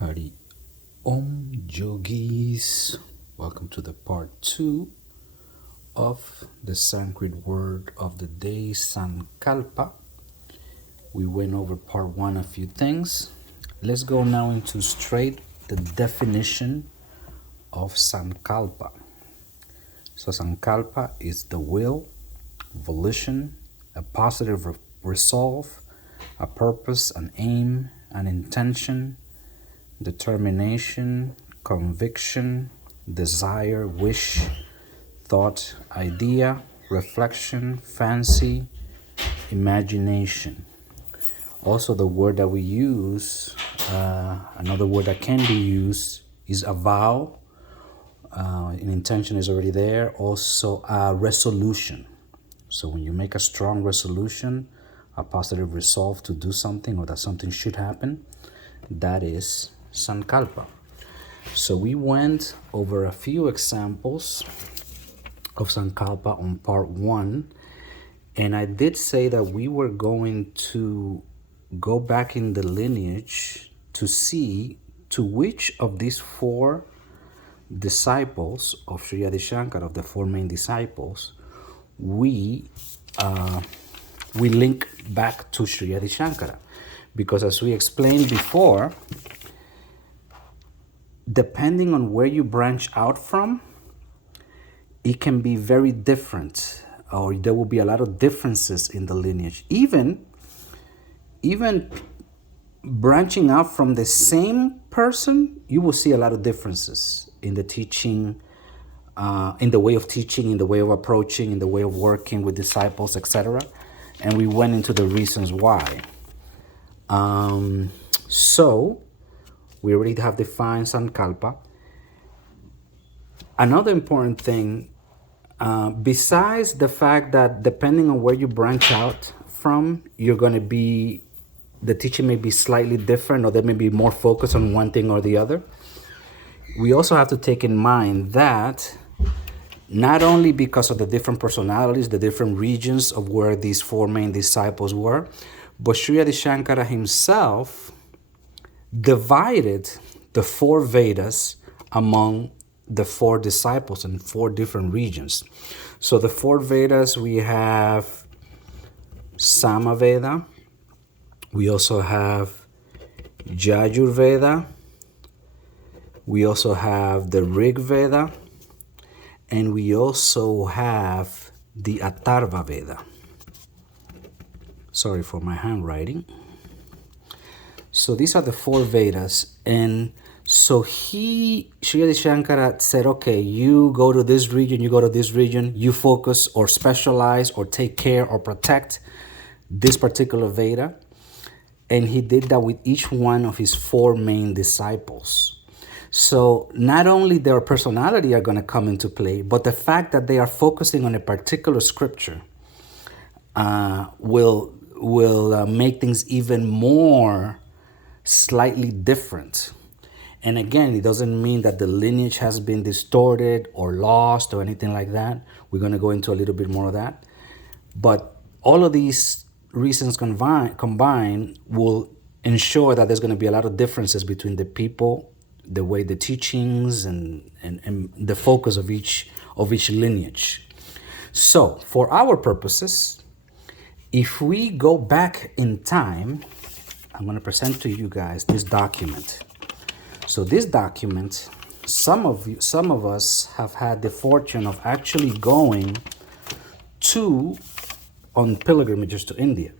Hari Om Yogis. Welcome to the part 2 of the Sanskrit word of the day, Sankalpa. We went over part 1 a few things. Let's go now into straight the definition of Sankalpa. So Sankalpa is the will, volition, a positive resolve, a purpose, an aim, an intention, determination, conviction, desire, wish, thought, idea, reflection, fancy, imagination. Also, the word that we use, another word that can be used is a vow. An intention is already there. Also, a resolution. So when you make a strong resolution, a positive resolve to do something or that something should happen, that is Sankalpa. So we went over a few examples of Sankalpa on part 1, and I did say that we were going to go back in the lineage to see to which of these 4 disciples of Sri Adi Shankara, of the 4 main disciples, we link back to Sri Adi Shankara. Because as we explained before, depending on where you branch out from, it can be very different, or there will be a lot of differences in the lineage. Even branching out from the same person, you will see a lot of differences in the teaching, in the way of teaching, in the way of approaching, in the way of working with disciples, etc. And we went into the reasons why. So we already have defined Sankalpa. Another important thing, besides the fact that depending on where you branch out from, you're going to be, the teaching may be slightly different, or there may be more focus on one thing or the other. We also have to take in mind that not only because of the different personalities, the different regions of where these 4 main disciples were, but Sri Adi Shankara himself divided the 4 Vedas among the 4 disciples in 4 different regions. So the 4 Vedas, we have Samaveda, we also have Yajurveda, we also have the Rig Veda, and we also have the Atharva Veda. Sorry for my handwriting. So these are the 4 Vedas. And so Sri Adi Shankara said, okay, you go to this region, you go to this region, you focus or specialize or take care or protect this particular Veda. And he did that with each one of his 4 main disciples. So not only their personality are going to come into play, but the fact that they are focusing on a particular scripture will make things even more slightly different. And again, it doesn't mean that the lineage has been distorted or lost or anything like that. We're going to go into a little bit more of that. But all of these reasons combined will ensure that there's going to be a lot of differences between the people, the way the teachings and the focus of each lineage. So for our purposes, if we go back in time, I'm going to present to you guys this document. So this document, some of us have had the fortune of actually going on pilgrimages to India.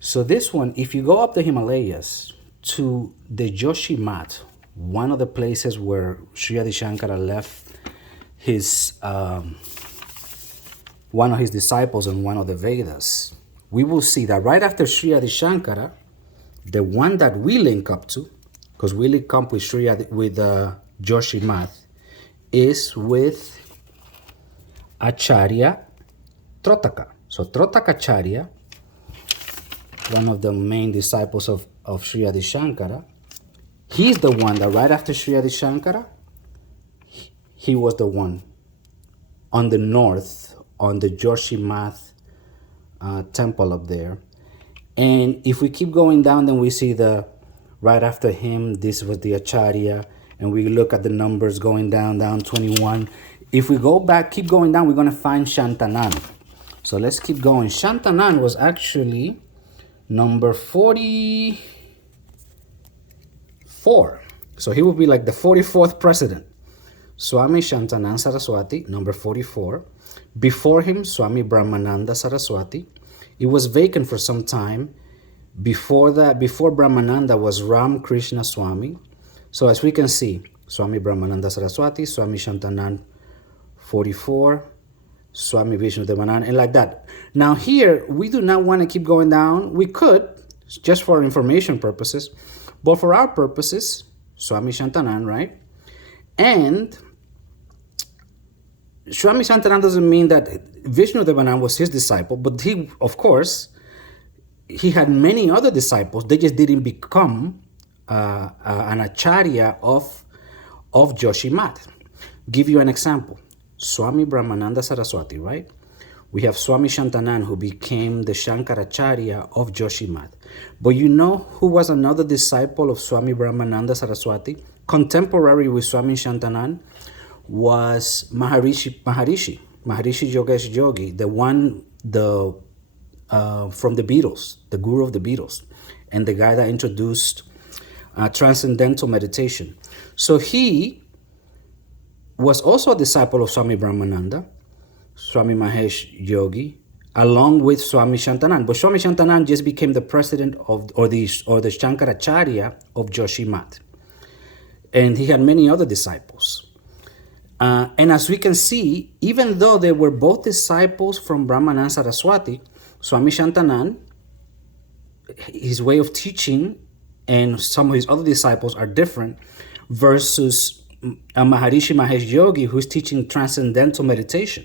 So this one, if you go up the Himalayas to the Joshimath, one of the places where Sri Adi Shankara left his one of his disciples in one of the Vedas, we will see that right after Sri Adi Shankara, the one that we link up to, because we link up with Joshimath, is with Acharya Trotaka. So Trotakacharya, one of the main disciples of Sri Adi Shankara, he's the one that right after Sri Adi Shankara, he was the one on the north, on the Joshimath temple up there. And if we keep going down, then we see the Right after him, this was the Acharya. And we look at the numbers going down 21. If we go back, keep going down, we're going to find Shantanan. So let's keep going. Shantanan was actually number 44. So he would be like the 44th president. Swami Shantanan Saraswati, number 44. Before him, Swami Brahmananda Saraswati. It was vacant for some time. Before Brahmananda was Ram Krishna Swami. So as we can see, Swami Brahmananda Saraswati, Swami Shantanan 44, Swami Vishnu Devanand, and like that. Now here, we do not want to keep going down. We could, just for information purposes, but for our purposes, Swami Shantanan, right? And Swami Shantanan doesn't mean that Vishnu Devanand was his disciple, but he, of course, he had many other disciples. They just didn't become an acharya of Joshimat. Give you an example. Swami Brahmananda Saraswati, right? We have Swami Shantanan, who became the Shankaracharya of Joshimat. But you know who was another disciple of Swami Brahmananda Saraswati? Contemporary with Swami Shantanan was Maharishi Yogesh Yogi, from the Beatles, the guru of the Beatles, and the guy that introduced transcendental meditation. So he was also a disciple of Swami Brahmananda, Swami Mahesh Yogi, along with Swami Shantanan. But Swami Shantanan just became the president or the Shankaracharya of Joshimat. And he had many other disciples. And as we can see, even though they were both disciples from Brahmananda Saraswati, Swami Shantanan, his way of teaching and some of his other disciples are different versus Maharishi Mahesh Yogi, who's teaching transcendental meditation.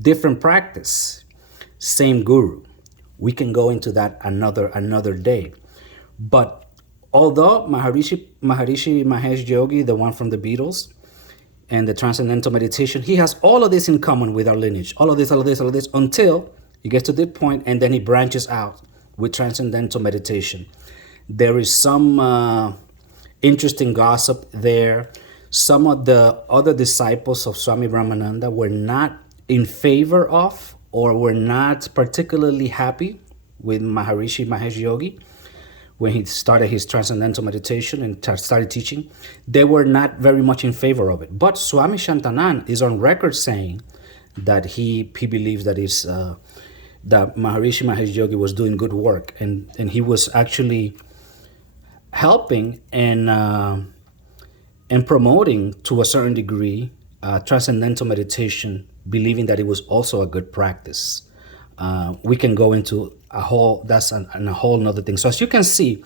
Different practice, same guru. We can go into that another day. But although Maharishi Mahesh Yogi, the one from the Beatles, and the transcendental meditation, he has all of this in common with our lineage. All of this, until he gets to that point, and then he branches out with transcendental meditation. There is some interesting gossip there. Some of the other disciples of Swami Brahmananda were not in favor of, or were not particularly happy with Maharishi Mahesh Yogi when he started his transcendental meditation and started teaching. They were not very much in favor of it. But Swami Shantanan is on record saying that he believes that that Maharishi Mahesh Yogi was doing good work, and he was actually helping and promoting to a certain degree transcendental meditation, believing that it was also a good practice. We can go into a whole nother thing. So as you can see,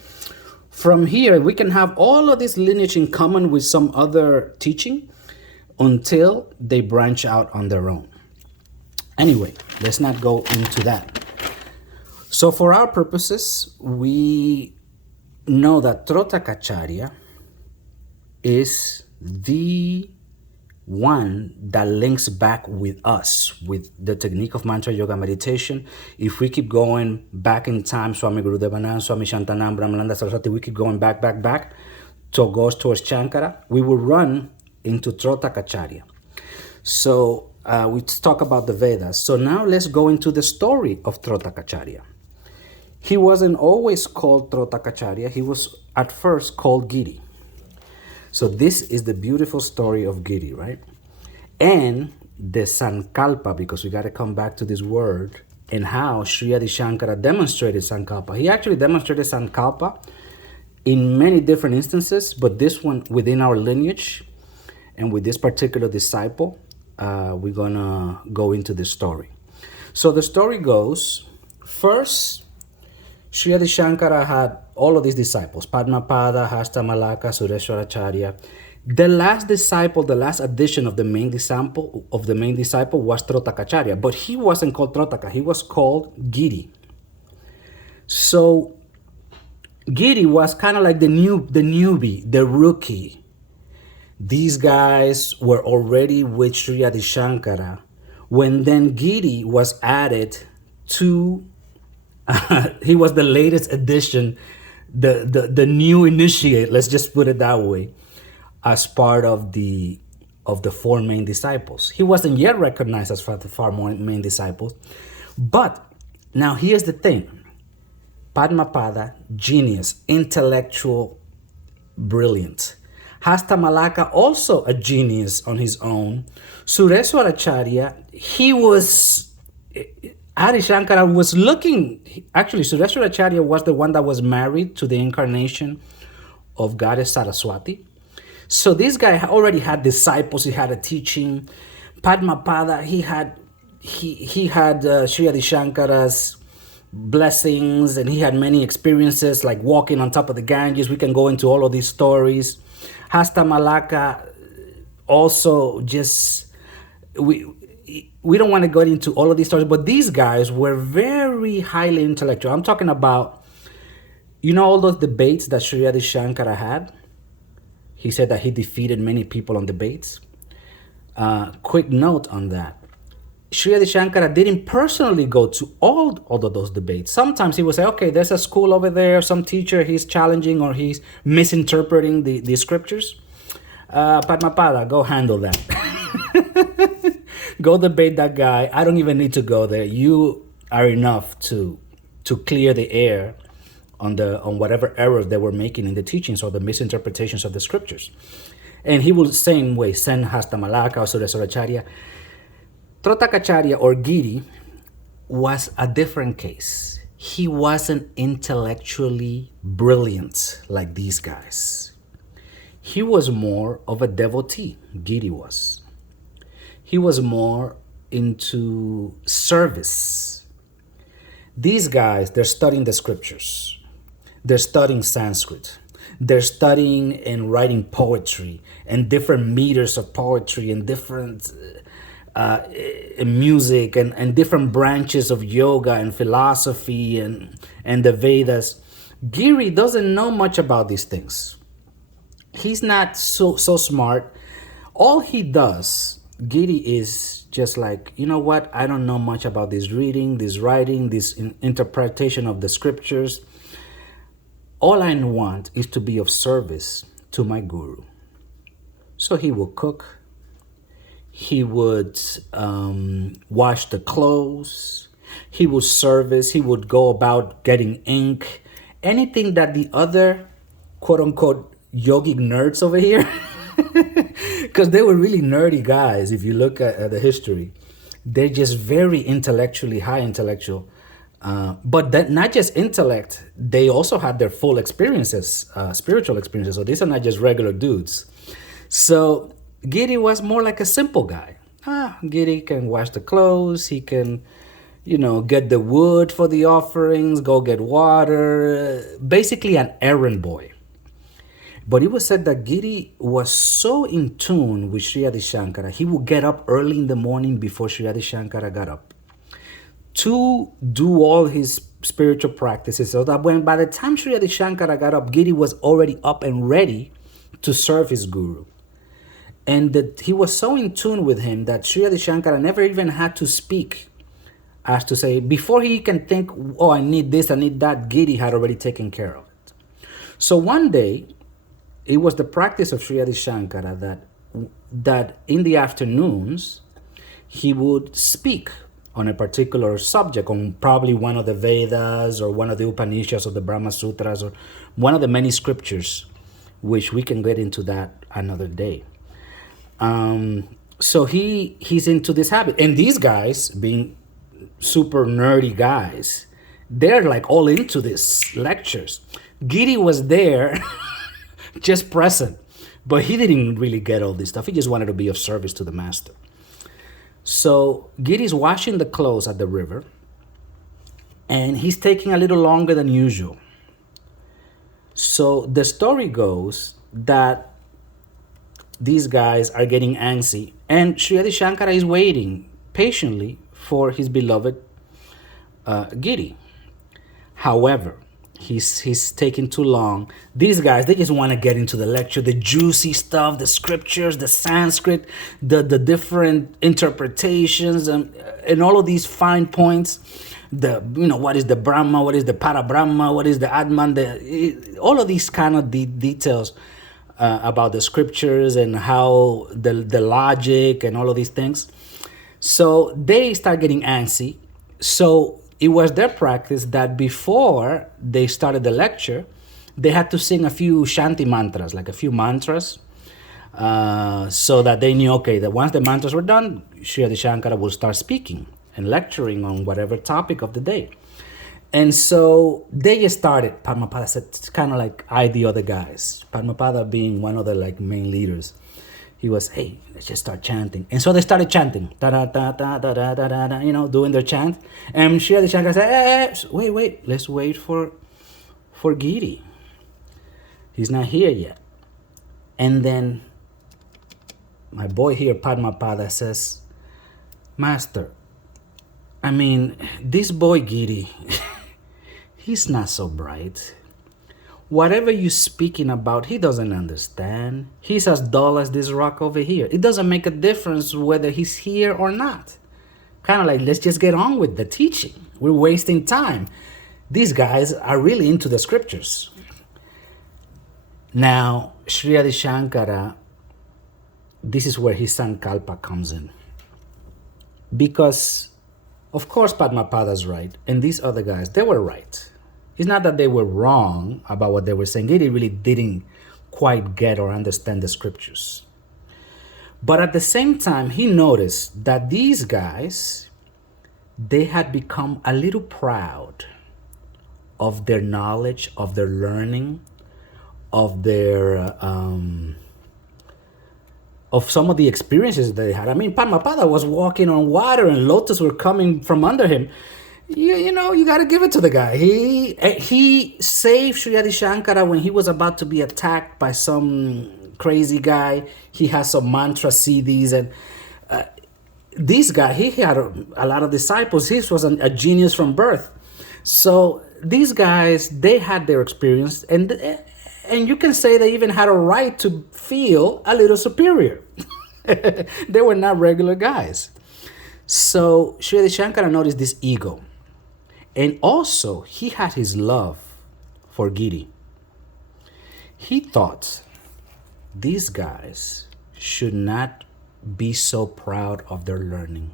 from here, we can have all of this lineage in common with some other teaching until they branch out on their own. Anyway, let's not go into that. So for our purposes, we know that Trotakacharya is the one that links back with us, with the technique of mantra yoga meditation. If we keep going back in time, Swami Gurudevanand, Swami Shantanan, Brahmananda Saraswati, we keep going back, goes towards Shankara, we will run into Trotakacharya. So we talk about the Vedas. So now let's go into the story of Trotakacharya. He wasn't always called Trotakacharya. He was at first called Giri. So this is the beautiful story of Giri, right? And the Sankalpa, because we got to come back to this word, and how Sri Adi Shankara demonstrated Sankalpa. He actually demonstrated Sankalpa in many different instances, but this one within our lineage and with this particular disciple, we're going to go into the story. So the story goes, first, Sri Adi Shankara had all of these disciples, Padmapada, Hastamalaka, Sureshwaracharya. The last disciple, the last addition of the main disciple was Trotakacharya, but he wasn't called Trotaka, he was called Giri. So Giri was kind of like the newbie, the rookie. These guys were already with Sri Adi Shankara when then Giri was added to he was the latest addition the new initiate, let's just put it that way, as part of the four main disciples. He wasn't yet recognized as the four main disciples. But now here's the thing. Padmapada, genius, intellectual, brilliant. Hasta Malaka, also a genius on his own. Sureswaracharya, Adi Shankara was looking, actually Sureswaracharya was the one that was married to the incarnation of Goddess Saraswati. So this guy already had disciples, he had a teaching. Padmapada, he had Sri Adi Shankara's blessings, and he had many experiences like walking on top of the Ganges. We can go into all of these stories. Hasta Malaka also just, we don't want to go into all of these stories, but these guys were very highly intellectual. I'm talking about, all those debates that Sri Adi Shankara had. He said that he defeated many people on debates. Quick note on that. Sri Adi Shankara didn't personally go to all of those debates. Sometimes he would say, okay, there's a school over there, some teacher, he's challenging or he's misinterpreting the scriptures. Padmapada, go handle that. Go debate that guy. I don't even need to go there. You are enough to clear the air on whatever errors they were making in the teachings or the misinterpretations of the scriptures. And he will same way send Hasta Malaka or Sureswaracharya. Trotakacharya or Giri was a different case. He wasn't intellectually brilliant like these guys. He was more of a devotee, Giri was. He was more into service. These guys, they're studying the scriptures. They're studying Sanskrit. They're studying and writing poetry and different meters of poetry and different music and different branches of yoga and philosophy and the Vedas. Giri doesn't know much about these things. He's not so smart. All he does, Giri, is just like, you know what? I don't know much about this reading, this writing, this interpretation of the scriptures. All I want is to be of service to my guru. So he will cook. He would wash the clothes. He would service. He would go about getting ink. Anything that the other quote-unquote yogic nerds over here, because they were really nerdy guys if you look at the history. They're just very intellectually, high intellectual. But that not just intellect, they also had their full experiences, spiritual experiences. So these are not just regular dudes. So Giri was more like a simple guy. Giri can wash the clothes. He can, get the wood for the offerings, go get water. Basically an errand boy. But it was said that Giri was so in tune with Sri Adi Shankara, he would get up early in the morning before Sri Adi Shankara got up to do all his spiritual practices. So that by the time Sri Adi Shankara got up, Giri was already up and ready to serve his guru. And that he was so in tune with him that Sri Adi Shankara never even had to speak, as to say, before he can think, oh, I need this, I need that, Giri had already taken care of it. So one day, it was the practice of Sri Adi Shankara that in the afternoons, he would speak on a particular subject, on probably one of the Vedas or one of the Upanishads or the Brahma Sutras or one of the many scriptures, which we can get into that another day. So he's into this habit. And these guys, being super nerdy guys, they're like all into these lectures. Giri was there, just present, but he didn't really get all this stuff. He just wanted to be of service to the master. So Giri's washing the clothes at the river, and he's taking a little longer than usual. So the story goes that these guys are getting antsy, and Sri Adi Shankara is waiting patiently for his beloved Giri. However, he's taking too long. These guys, they just want to get into the lecture, the juicy stuff, the scriptures, the Sanskrit, the different interpretations, and all of these fine points. what is the Brahma, what is the Parabrahma, what is the Atman, all of these kind of details about the scriptures and how the logic and all of these things. So they start getting antsy. So it was their practice that before they started the lecture, they had to sing a few Shanti mantras, like a few mantras, so that they knew, okay, that once the mantras were done, Sri Adi Shankara will start speaking and lecturing on whatever topic of the day. And so they just started. Padmapada said, kind of like the other guys. Padmapada being one of the main leaders. He was, hey, let's just start chanting. And so they started chanting, doing their chant. And Sri Adi Shankara said, hey, wait, let's wait for Giri. He's not here yet. And then my boy here, Padmapada, says, Master, I mean, this boy Giri, he's not so bright. Whatever you're speaking about, he doesn't understand. He's as dull as this rock over here. It doesn't make a difference whether he's here or not. Kind of like, let's just get on with the teaching. We're wasting time. These guys are really into the scriptures. Now, Sri Adi Shankara, this is where his Sankalpa comes in. Because, of course, Padmapada's right, and these other guys, they were right. It's not that they were wrong about what they were saying. They really didn't quite get or understand the scriptures. But at the same time, he noticed that these guys, they had become a little proud of their knowledge, of their learning, of their of some of the experiences that they had. I mean, Padmapada was walking on water and lotus were coming from under him. You got to give it to the guy. He saved Sri Adi Shankara when he was about to be attacked by some crazy guy. He has some mantra CDs, and this guy, he had a lot of disciples. He was a genius from birth. So these guys, they had their experience, and you can say they even had a right to feel a little superior. They were not regular guys. So Sri Adi Shankara noticed this ego. And also, he had his love for Giri. He thought these guys should not be so proud of their learning.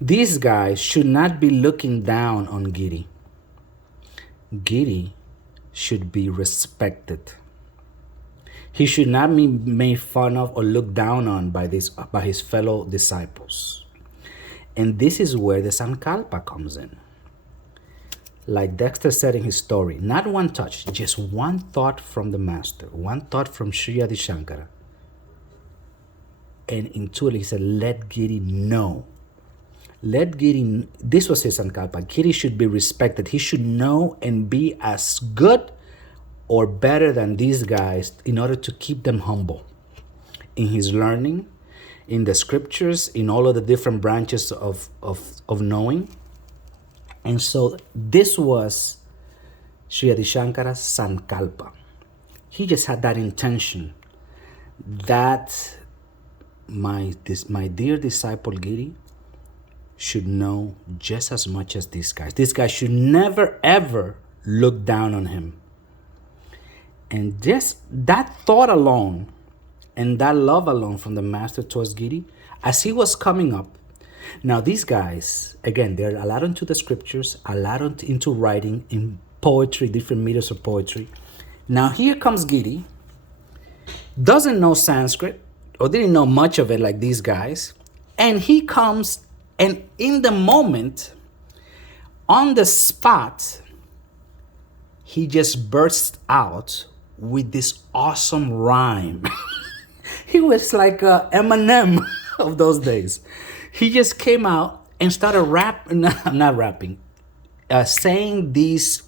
These guys should not be looking down on Giri. Giri should be respected. He should not be made fun of or looked down on by his fellow disciples. And this is where the Sankalpa comes in. Like Dexter said in his story, not one touch, just one thought from the master, one thought from Sri Adi Shankara. And intuitively he said, let Giri know. Let Giri, this was his Sankalpa, Giri should be respected. He should know and be as good or better than these guys in order to keep them humble in his learning, in the scriptures, in all of the different branches of knowing. And so this was Sri Adi Shankara's Sankalpa. He just had that intention that my dear disciple Giri should know just as much as these guys. These guys should never, ever look down on him. And just that thought alone and that love alone from the master towards Giri, as he was coming up. Now these guys, again, they're a lot into the scriptures, a lot into writing, in poetry, different meters of poetry. Now here comes Giri, doesn't know Sanskrit, or didn't know much of it like these guys. And he comes, and in the moment, on the spot, he just bursts out with this awesome rhyme. He was like Eminem of those days. He just came out and started saying this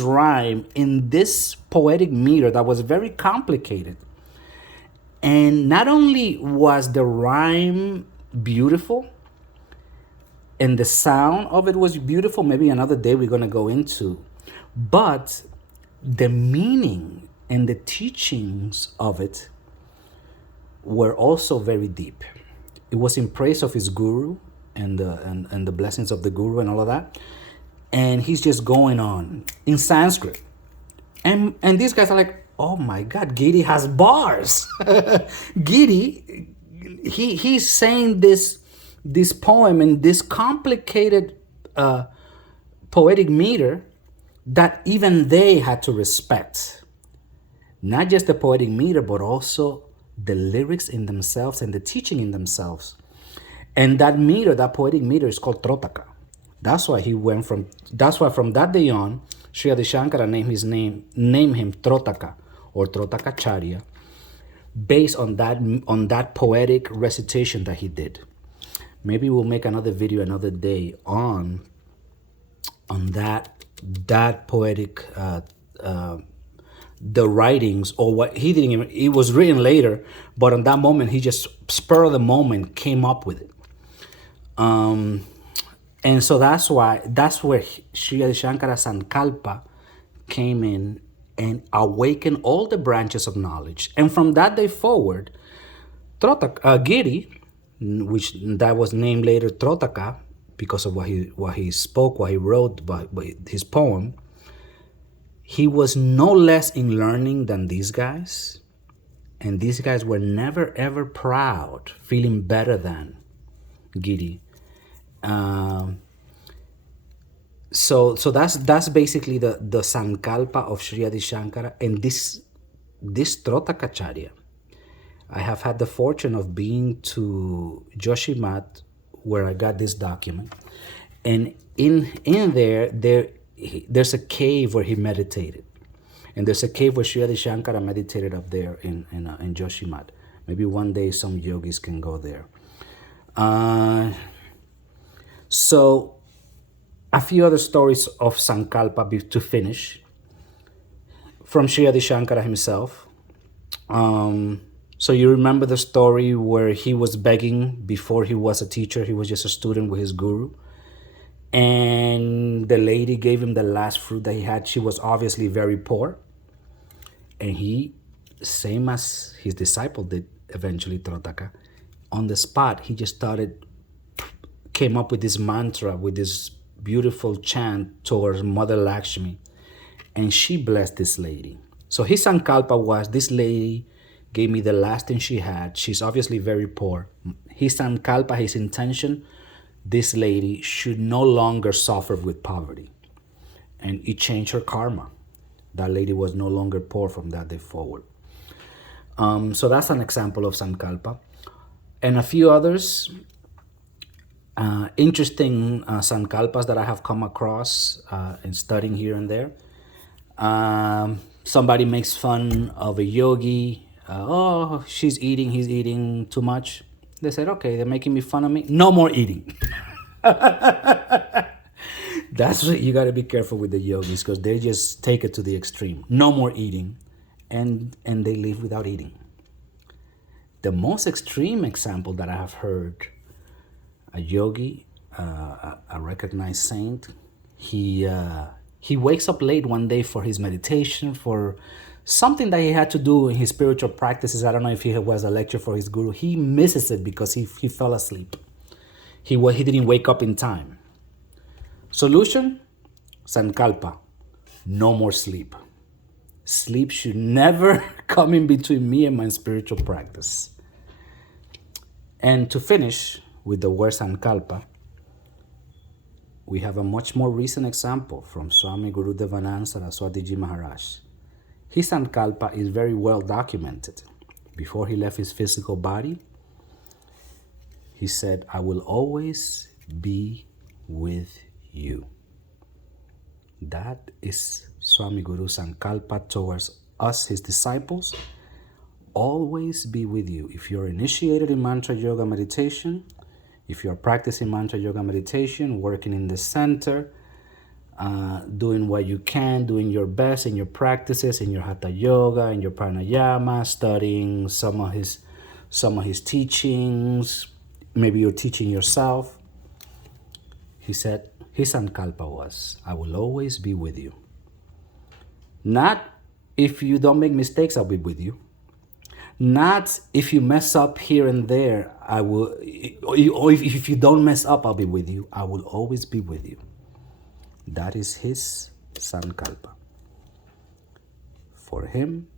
rhyme in this poetic meter that was very complicated. And not only was the rhyme beautiful, and the sound of it was beautiful, maybe another day we're going to go into, but the meaning and the teachings of it were also very deep. It was in praise of his guru, and the blessings of the guru and all of that. And he's just going on in Sanskrit. And these guys are like, oh my God, Giri has bars. Giri, he's saying this poem in this complicated poetic meter that even they had to respect. Not just the poetic meter, but also the lyrics in themselves and the teaching in themselves. And that meter, that poetic meter, is called Trotaka. That's why from that day on, Sri Adi Shankara named him Trotaka or Trotakacharya, based on that poetic recitation that he did. Maybe we'll make another video another day on that poetic the writings, or what he didn't even, it was written later, but on that moment he just spur of the moment came up with it. And so that's where Sri Adi Shankara Sankalpa came in and awakened all the branches of knowledge. And from that day forward, Giri, which that was named later Trotaka because of what he spoke, what he wrote, by his poem, he was no less in learning than these guys. And these guys were never ever proud, feeling better than Giri. So that's basically the Sankalpa of Sri Adi Shankara. And this Trotakacharya, I have had the fortune of being to Joshimath, where I got this document, and in there's a cave where he meditated, and there's a cave where Sri Adi Shankara meditated up there in Joshimath. Maybe one day some yogis can go there. So a few other stories of Sankalpa to finish from Sri Adi Shankara himself. So you remember the story where he was begging before he was a teacher. He was just a student with his guru. And the lady gave him the last fruit that he had. She was obviously very poor. And he, same as his disciple did eventually, Trotaka, on the spot, he just came up with this mantra, with this beautiful chant towards Mother Lakshmi. And she blessed this lady. So his Sankalpa was, this lady gave me the last thing she had. She's obviously very poor. His Sankalpa, his intention, this lady should no longer suffer with poverty. And it changed her karma. That lady was no longer poor from that day forward. So that's an example of Sankalpa. And a few others, interesting Sankalpas that I have come across in studying here and there. Somebody makes fun of a yogi. Oh, he's eating too much. They said, okay, they're making me fun of me. No more eating. That's what you got to be careful with the yogis, because they just take it to the extreme. No more eating. And they live without eating. The most extreme example that I have heard, a yogi, a recognized saint, he wakes up late one day for his meditation, for something that he had to do in his spiritual practices. I don't know if he was a lecture for his guru. He misses it because he fell asleep. He didn't wake up in time. Solution? Sankalpa. No more sleep. Sleep should never come in between me and my spiritual practice. And to finish with the word Sankalpa, we have a much more recent example from Swami Guru Devanand Saraswati Ji Maharaj. His Sankalpa is very well documented. Before he left his physical body, he said, I will always be with you. That is Swami Guru Sankalpa towards us, his disciples. Always be with you. If you're initiated in mantra yoga meditation, if you're practicing mantra yoga meditation, working in the center, doing what you can, doing your best in your practices, in your hatha yoga, in your pranayama, studying some of his teachings, maybe you're teaching yourself. He said his Sankalpa was, I will always be with you. Not if you don't make mistakes, I'll be with you. Not if you mess up here and there, I will, or if you don't mess up, I'll be with you. I will always be with you. That is his Sankalpa. For him,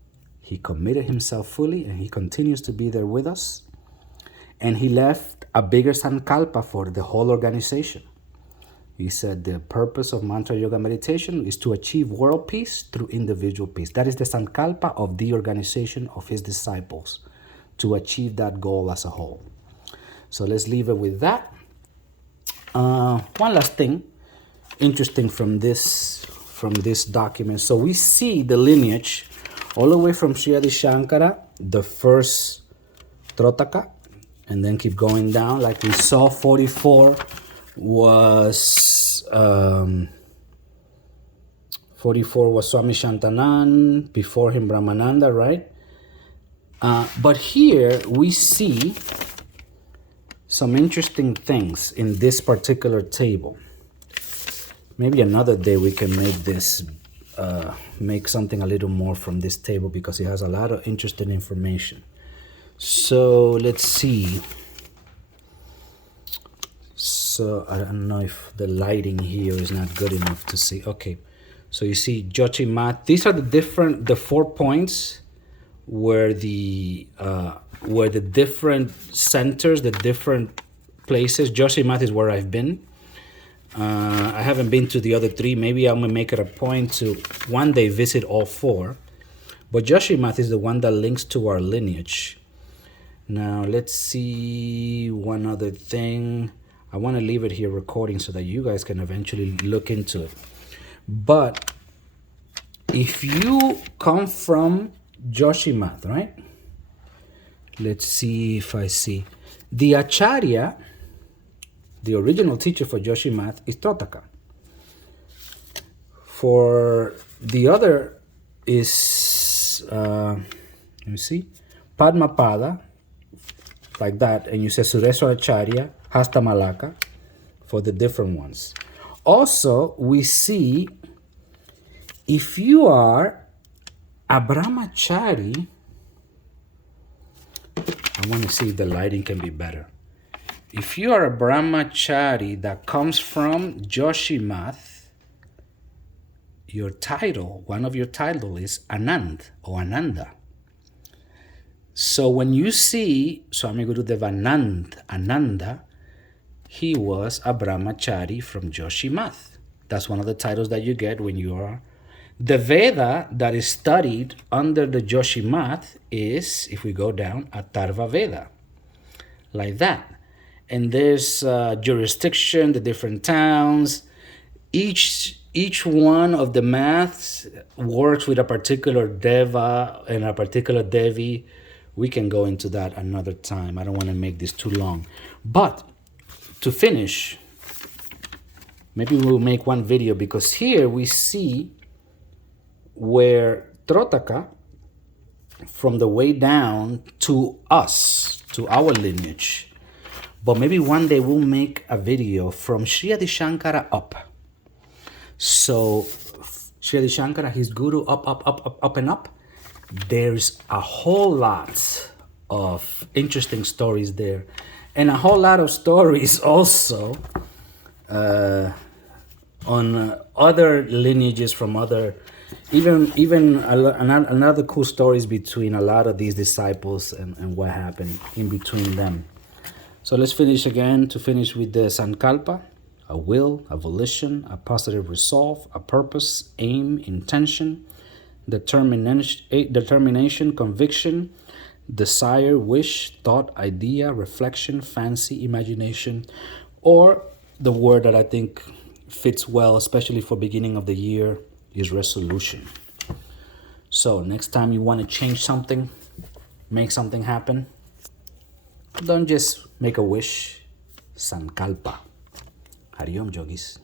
he committed himself fully and he continues to be there with us. And he left a bigger Sankalpa for the whole organization. He said the purpose of mantra yoga meditation is to achieve world peace through individual peace. That is the Sankalpa of the organization of his disciples, to achieve that goal as a whole. So let's leave it with that. One last thing interesting from this document. So we see the lineage all the way from Sri Adi Shankara, the first Trotaka, and then keep going down. Like we saw, 44 was Swami Shantanand, before him Brahmananda, right? But here we see some interesting things in this particular table. Maybe another day we can make something a little more from this table, because it has a lot of interesting information. So let's see. So I don't know if the lighting here is not good enough to see. Okay, so you see Jyotimat. These are the 4 points where the different centers, the different places. Jyotimat is where I've been. I haven't been to the other 3. Maybe I'm gonna make it a point to one day visit all 4. But Jyotimat is the one that links to our lineage. Now let's see one other thing. I want to leave it here recording so that you guys can eventually look into it. But if you come from Jyotimat, right? Let's see if I see. The Acharya, the original teacher for Jyotimat, is Trotaka. For the other is, let me see, Padmapada, like that. And you say Sureswara Acharya, Hasta Malaka, for the different ones. Also, we see if you are a Brahmachari, I want to see if the lighting can be better. If you are a Brahmachari that comes from Jyotimat, your title, one of your title is Anand or Ananda. So when you see Swami Guru Devanand, Ananda, he was a Brahmachari from Jyotimat. That's one of the titles that you get when you are. The Veda that is studied under the Jyotimat is, if we go down, Atharva Veda, like that. And there's jurisdiction, the different towns. Each one of the maths works with a particular Deva and a particular Devi. We can go into that another time. I don't want to make this too long. But to finish, maybe we'll make one video, because here we see where Trotaka, from the way down to us, to our lineage. But maybe one day we'll make a video from Sri Adi Shankara up. So Sri Adi Shankara, his guru, up and up. There's a whole lot of interesting stories there. And a whole lot of stories also on other lineages from other, even another cool stories between a lot of these disciples and what happened in between them. So let's finish again, to finish with the Sankalpa: a will, a volition, a positive resolve, a purpose, aim, intention, determination, conviction, desire, wish, thought, idea, reflection, fancy, imagination, or the word that I think fits well, especially for beginning of the year, is resolution. So next time you want to change something, make something happen, don't just make a wish. Sankalpa. Hari Om, yogis.